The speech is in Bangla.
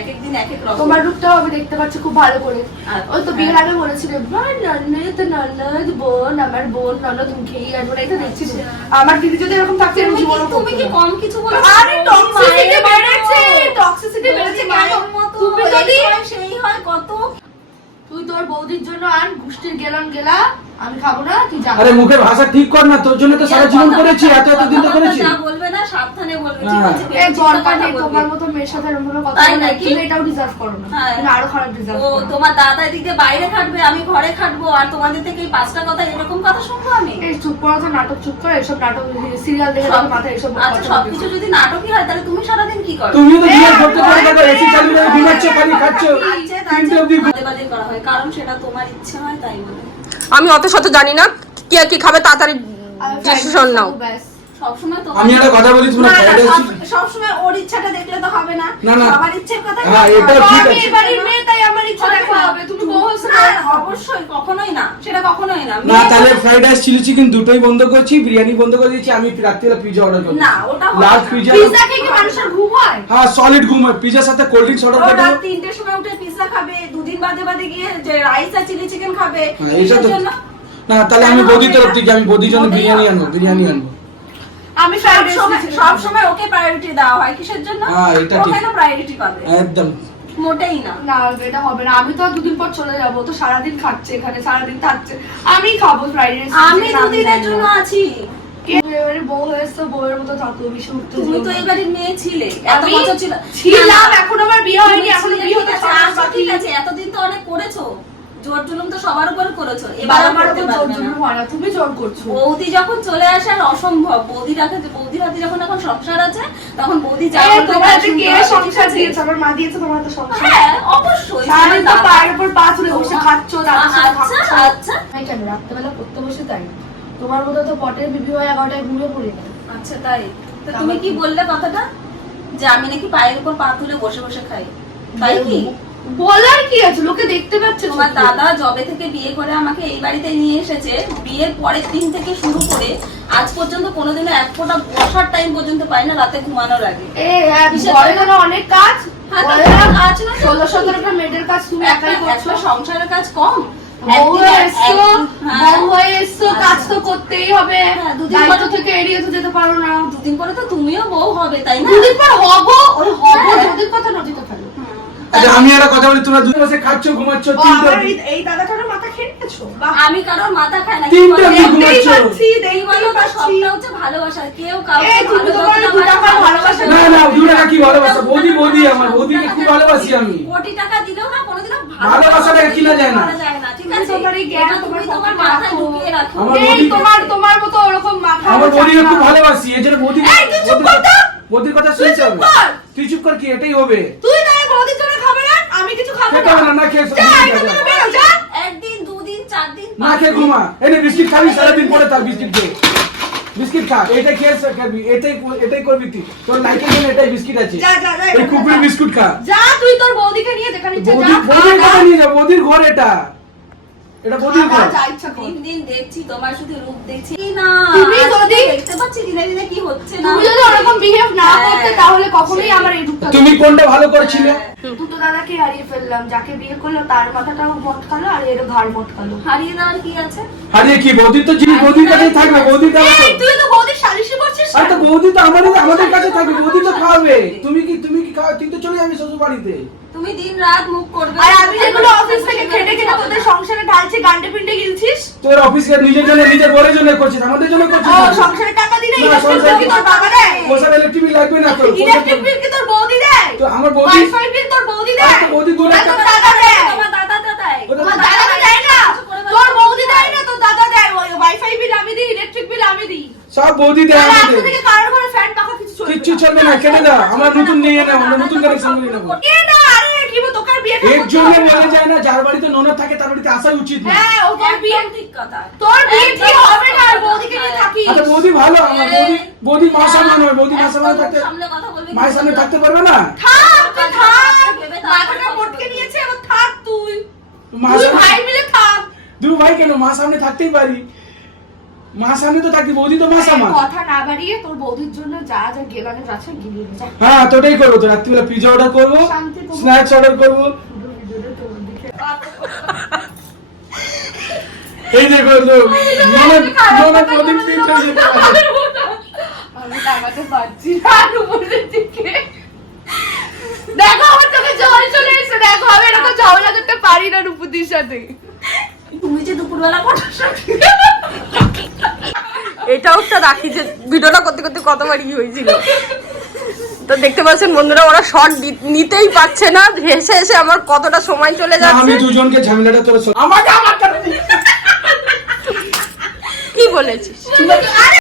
এক এক দিন এক এক রকম। তোমার রূপটাও আমি দেখতে পাচ্ছি খুব ভালো করে। আচ্ছা। ওই তো বিয়ের আগে বলেছিল "মা, ননদ ননদ বোন আমার বোন ননদ মুখেই না এটা দেখছি। আমার দিদি যদি এরকম থাকতে তুমি কি- তুমি কি কম কিছু বলছো আরে টক্সিসিটি বেড়েছে টক্সিসিটি বেড়েছে কেন তুমি যদি সেই হয় কত জন্য আন গুষ্টির গেলাম গেলা আমি খাব না তুই যা আরে মুখের ভাষা ঠিক কর না তোর জন্য তো সারা জীবন করেছি এত এত দিন তো করেছি যা বলবে না সাবধানে বলবে ঠিক হ্যাঁ। আছে দরকার নেই তোমার মতো মেয়ের সাথে এরকম কথা তাই। নাকি? তুমি এটাও ডিজার্ভ করো না হ্যাঁ। তুমি আরও খারাপ ডিজার্ভ ও তোমার দাদা এদিকে বাইরে খাটবে আমি ঘরে খাটবো আর তোমাদের থেকে এই পাঁচটা কথা এরকম কথা শুনব আমি এই চুপ করো তো নাটক চুপ করো এসব নাটক সিরিয়াল দেখে দেখে মাথায় এসব আচ্ছা সবকিছু যদি নাটকই হয় তাহলে তুমি সারাদিন কি করো তুমিও তো বিয়ে করতে করে দেখো এসি চালিয়ে ঘুমাচ্ছ খাচ্ছ আচ্ছা, তিনটে অব্দি ঘুম- বাজে বাজে করা হয় কারণ সেটা তোমার ইচ্ছে হয় তাই বলে। আমি অত শত জানি না কি আর কি খাবে তাড়াতাড়ি ডিসিশন নাও। সবসময় তো আমি একটা কথা বলি তোমরা সবসময় ওর ইচ্ছাটা দেখলে তো হবে না। না, না। সবার ইচ্ছের কথা হ্যাঁ, এটা ঠিক আমি আছে। এবারের মেয়ে তাই আমার ইচ্ছা দেখা হবে। তুমি বউ অবশ্যই কখনোই না সেটা কখনোই না। না তাহলে ফ্রাইড রাইস চিলি চিকেন দুটোই বন্ধ করছি বিরিয়ানি বন্ধ করে দিয়েছি আমি রাত্রিবেলা পিজা অর্ডার করব না, ওটা লাস্ট পিজা পিজা খেয়ে কি মানুষের ঘুম হয়? হ্যাঁ সলিড ঘুম হয়। পিজার সাথে কোল্ড ড্রিঙ্কস অর্ডার ও করে রাত সময় উঠে পিৎজা খাবে দুদিন বাদে বাদে গিয়ে যে রাইস আর চিলি চিকেন খাবে। হ্যাঁ, কিসের তো না তাহলে আমি হবে তরফ থেকে আমি বৌদির জন্য বিরিয়ানি আনব বিরিয়ানি আনব। আমি সব সময় সব সময় ওকে প্রায়োরিটি দেওয়া হয়। কিসের জন্য? হ্যাঁ, এটা ঠিক। প্রায়োরিটি পাবে একদম। মোটেই না। না এটা হবে না। আমি তো আর দুদিন পর চলে যাব। তো সারাদিন খাচ্ছে এখানে সারাদিন থাকছে। আমি খাব ফ্রাইড রাইস আমি দুদিনের জন্য আছি। বউ হয়েছে বউয়ের মতো থাকো তুমি তো। এই বাড়ির মেয়ে ছিলে। এত বছর ছিল ছিলাম এখন আমার বিয়ে হয়নি এখন বিয়ে হতে আছে, ছয় মাস আচ্ছা, বাকি ঠিক আছে এতদিন তো অনেক করেছ জোর জুলুম তো সবার উপর করেছ এবার করতে জোর হয় না তুমি জোর করছ। বৌদি যখন চলে আসে আর অসম্ভব। বৌদির হাতে বৌদির হাতে যখন এখন সংসার আছে তখন বৌদি যা তোমার হাতে কে সংসার দিয়েছে? আমার মা দিয়েছে তোমার হাতে সংসার। হ্যাঁ অবশ্যই। সারাদিন তো পায়ের উপর পা তুলে বসে খাচ্ছো সাথে আচ্ছা খাচ্ছো। আচ্ছা। তাই কেন? রাত্রেবেলা পড়তে বসে তাই। তোমার মতো তো পটের বিবি হয় এগারোটায় ঘুমিয়ে পড়ি না আচ্ছা তাই। তো তুমি কি বললে কথাটা? যে আমি নাকি পায়ের উপর পা তুলে বসে বসে খাই। তাই কি? বলার কি আছে? লোকে দেখতে পাচ্ছে তোমার দাদা জবে থেকে বিয়ে করে আমাকে এই বাড়িতে নিয়ে এসেছে। বিয়ের পরের দিন থেকে শুরু করে আজ পর্যন্ত কোনোদিনও এক ফোঁটা বসার টাইম পর্যন্ত পাই না রাতে ঘুমানোর আগে। এ হ্যাঁ, কিসের বলে জন্য? না অনেক কাজ। তো বলে না কাজ না ষোলো সতেরোটা মেয়েদের কাজ তুমি একাই করছ। সংসারের কাজ কম। বউ এক- এসছো। বউ এসছো কাজ তো করতেই হবে। দুদিন পরে- থেকে এড়িয়ে তো যেতে পারো না। দুদিন পরে তো তুমিও বউ হবে তাই না? দুদিন পর হব? ওই হব হ্যাঁ। দুদিন কথা নদীতে ফেলো। আচ্ছা আমি একটা কথা বলি তোমরা খাচ্ছ ঘুমাচ্ছ তিনটে আমার অবধি। এই- দাদাটার মাথা খেয়ে নিয়েছো আমি কারোর মাথা খাই না তিনটে? ঘুমাচ্ছ। এই বলো তার পাচ্ছি। হচ্ছে ভালোবাসা কেউ কাউকে ভালোবাসে না, না দু টাকা কি ভালোবাসা বৌদি বৌদি আমার বৌদিকে খুব ভালোবাসি আমি কোটি টাকা দিলেও না কোনোদিনও ভালোবাসাটাকে কিনা যায় না। করা যায় না ঠিক আছে তোমার এই জ্ঞান তোমার তোমার পকেটে ঢুকিয়ে রাখো এই তোমার তোমার মতো ওরকম মাথা আমার আমার বৌদিকে খুব ভালোবাসি এই বৌদি এই, তুই চুপ কর বৌদির কথা। তুই চুপ কর কি এটাই হবে তুই তাহলে বৌদির জন্য খাবে না আমি কিছু খাব খেতে হবে না না খেয়ে। একদিন দুদিন চার দিন না খেয়ে ঘুমা। এনে বিস্কিট খাবি সারাদিন পরে তার বিস্কিট খেয়ে বিস্কিট খা এটা খেয়ে খাবি এটাই এটাই করবি তুই। তোর জন্য এটাই বিস্কিট আছে। যা, যা, যা, এই কুকুরের বিস্কুট খা। যা তুই তোর বৌদিকে নিয়ে যেখানে ইচ্ছে যা বৌদির ঘর এটা। এটা ইচ্ছা কর। দিন দিন দেখছি তোমার শুধু রূপ দেখছি। না তুমি যদি- দেখতে পাচ্ছি দিনে দিনে কি হচ্ছে না তুমি যদি ওরকম বিহেভ না হ্যাঁ, করতে তাহলে কখনোই আমার এই রূপটা তুমি কোনটা ভালো করেছিলে? দুটো দাদাকে হারিয়ে ফেললাম যাকে বিয়ে করল তার মাথাটাও মটকালো আর এর ঘাড় মটকালো। হারিয়ে দেওয়ার কি আছে? আরে কি? বৌদির তো জিনিস বৌদির কাছেই থাকবে কাছে এই, তুই তো বৌদির সালিশি করছিস আর তো বৌদি তো আমাদের আমাদের কাছে থাকবে বৌদি তো খাওয়াবে। খাওয়া তুই তো চলে যাবি শ্বশুর বাড়িতে তুমি দিন রাত মুখ করবে। আর আমি যেগুলো অফিস থেকে খেটে খেটে তোদের সংসারে ঢালছি গান্ডে পিন্ডে গিলছিস? তোর অফিসে নিজের জন্য নিজের বরের জন্য করছিস আমাদের জন্য করছিস ও সংসারে টাকা দিলে ইলেকট্রিক বিল কি তোর বাবা দেয়? পোষার ইলেকট্রিক বিল লাগবে না তোর ইলেকট্রিক বিল কি তোর বৌদি দেয়? তো আমার বৌদি ওয়াইফাই বিল তোর বৌদি দেয়? আর তো বৌদি দু লাখ টাকা- দাদা দেয়? তোমার দাদা ওটা- তোমার দাদা দেয়। না? তোর বৌদি দেয় না তোর দাদা দেয়। ওয়াইফাই বিল আমি দিই ইলেকট্রিক বিল আমি দিই। সব বৌদি দেয় আমাদের থেকে কারোর ঘরে ফ্যান পাখা কিছু চলবে কিচ্ছু চলবে না কেটে দাও আমার নতুন নিয়ে নাও আমরা নতুন কানেকশন নিয়ে নেব। এ আরে কি বল তোকার বিয়ে এর জন্য বলা যায় না যার বাড়িতে নোনা থাকে তার বাড়িতে আসাই উচিত না। হ্যাঁ ও তোর বিয়ে ঠিক কথা। তোর বিয়ে ঠিক হবে না আর বৌদিকে নিয়ে। থাকিস। আচ্ছা বৌদি ভালো আমার বৌদি বৌদি মা সামনে নয় বৌদি মা সামনে থাকতে সামনে কথা বলবি মায়ের সামনে থাকতে পারবে না? থাক থাক। মাথাটা মোটকে নিয়েছে এবার থাক তুই। মা ভাই মিলে থাক। দু ভাই কেন মা সামনে থাকতেই পারি। মা সামনে তো থাকবি বৌদি তো মাসামা। কথা না বাড়িয়ে তোর বৌদির জন্য যা যা গেলানের আছে গিলিয়ে যা। হ্যাঁ তো ওটাই করব তো রাত্রিবেলা পিজা অর্ডার করব স্ন্যাক্স অর্ডার করব। এই দেখো তো ননদ ননদ প্রদীপ তিন হয়ে আমি তাকাতে পারছি না আর উপরের দিকে। দেখো আমার চোখে জল চলে এসে দেখো আমি এরকম ঝগড়া করতে পারি না রূপদির সাথে। তুমি যে দুপুরবেলা কটার সময় এটাও একটা রাখি যে ভিডিওটা করতে করতে কতবার ই হয়েছিল। তো দেখতে পাচ্ছেন বন্ধুরা ওরা শর্ট নিতেই পারছে না হেসে হেসে আমার কতটা সময় চলে যাচ্ছে আমি দুজনকে ঝামেলাটা তোর আমাকে আমার কি বলেছিস?